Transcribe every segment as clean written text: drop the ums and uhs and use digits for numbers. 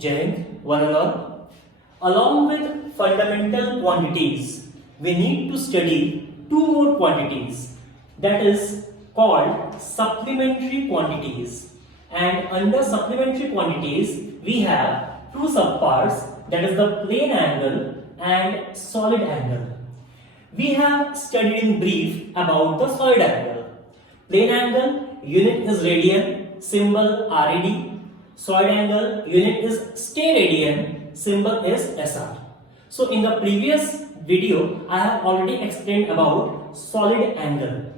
Jai Hind, one and all. Along with fundamental quantities, we need to study two more quantities, that is called supplementary quantities. And under supplementary quantities, we have two subparts, that is the plane angle and solid angle. We have studied in brief about the solid angle. Plane angle, unit is radian, symbol RAD. Solid angle, unit is steradian, symbol is SR. So in the previous video, I have already explained about solid angle.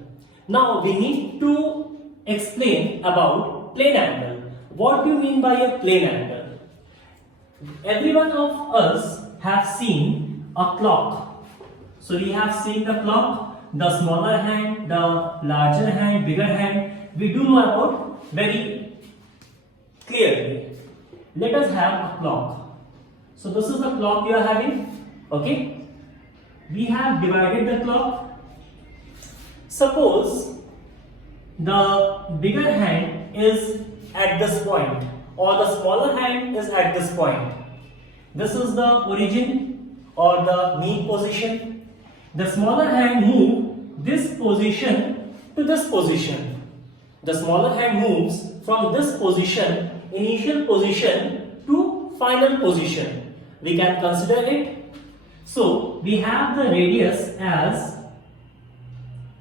Now we need to explain about plane angle. What do you mean by a plane angle? Every one of us have seen a clock. So we have seen the clock, the smaller hand, the larger hand, bigger hand. We do know about very clearly. Let us have a clock. So this is the clock you are having. Okay. We have divided the clock. Suppose the bigger hand is at this point or the smaller hand is at this point. This is the origin or the mean position. The smaller hand moves this position to this position. The smaller hand moves from this position, initial position, to final position. We can consider it. So we have the radius as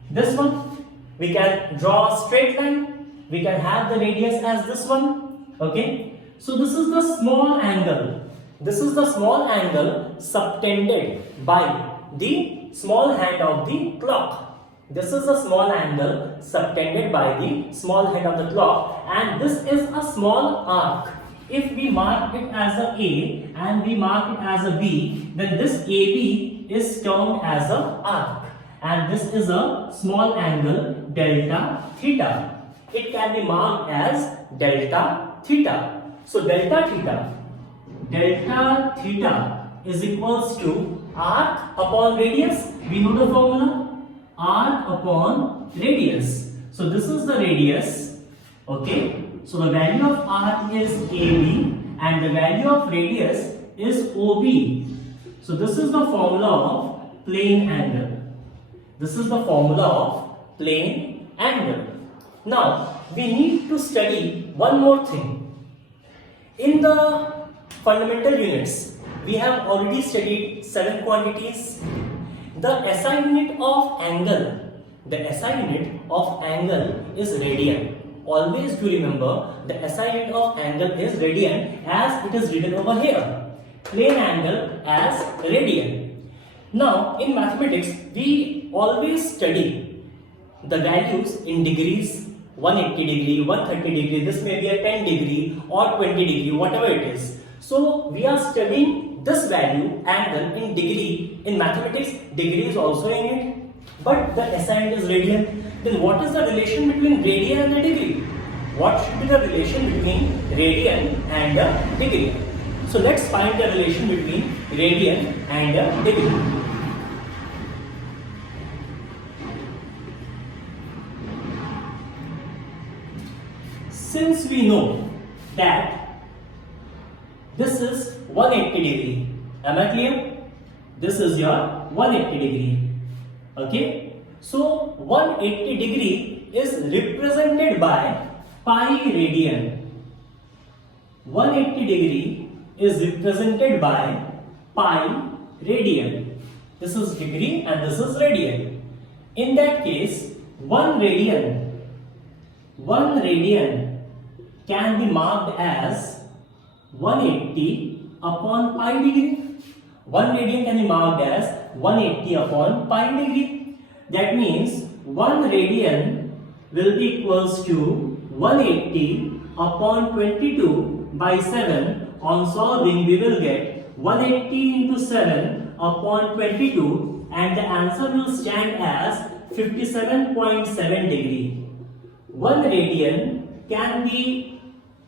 this one. We can draw a straight line. We can have the radius as this one. Okay. So this is the small angle. This is the small angle subtended by the small hand of the clock. This is a small angle subtended by the small hand of the clock, and this is a small arc. If we mark it as a A and we mark it as a B, then this AB is termed as a arc, and this is a small angle delta theta. It can be marked as delta theta. So delta theta is equals to arc upon radius. We know the formula, arc upon radius. So this is the radius. Okay. So the value of arc is AB and the value of radius is OB. So this is the formula of plane angle. This is the formula of plane angle. Now we need to study one more thing. In the fundamental units, we have already studied 7 quantities. The SI unit of angle, is radian. Always do remember the SI unit of angle is radian as it is written over here. Plane angle as radian. Now in mathematics, we always study the values in degrees, 180 degree, 130 degree, this may be a 10 degree or 20 degree, whatever it is. So we are studying this value angle in degree. In mathematics, degree is also in it, but the SI unit is radian. Then what is the relation between radian and a degree? What should be the relation between radian and a degree? So let's find the relation between radian and a degree. Since we know that this is 180 degree, am I clear? This is your 180 degree. Okay. So 180 degree is represented by pi radian. 180 degree is represented by pi radian. This is degree and this is radian. In that case, 1 radian can be marked as 180 upon pi degree. 1 radian can be marked as 180 upon pi degree. That means 1 radian will be equals to 180 upon 22 by 7. On solving, we will get 180 into 7 upon 22, and the answer will stand as 57.7 degree. 1 radian can be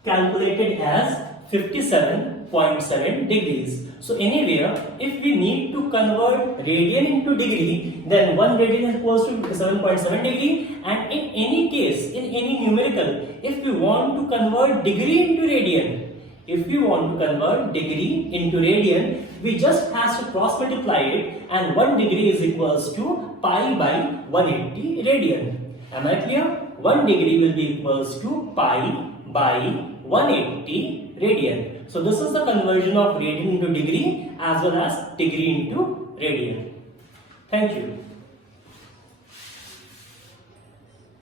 calculated as 57.7 degrees. So anywhere, if we need to convert radian into degree, then 1 radian is equals to 57.7 degree. And in any case, in any numerical, if we want to convert degree into radian, If we want to convert degree into radian, we just has to cross multiply it, and 1 degree is equals to pi by 180 radian. Am I clear? 1 degree will be equals to pi by 180 radian. So this is the conversion of radian into degree as well as degree into radian. Thank you.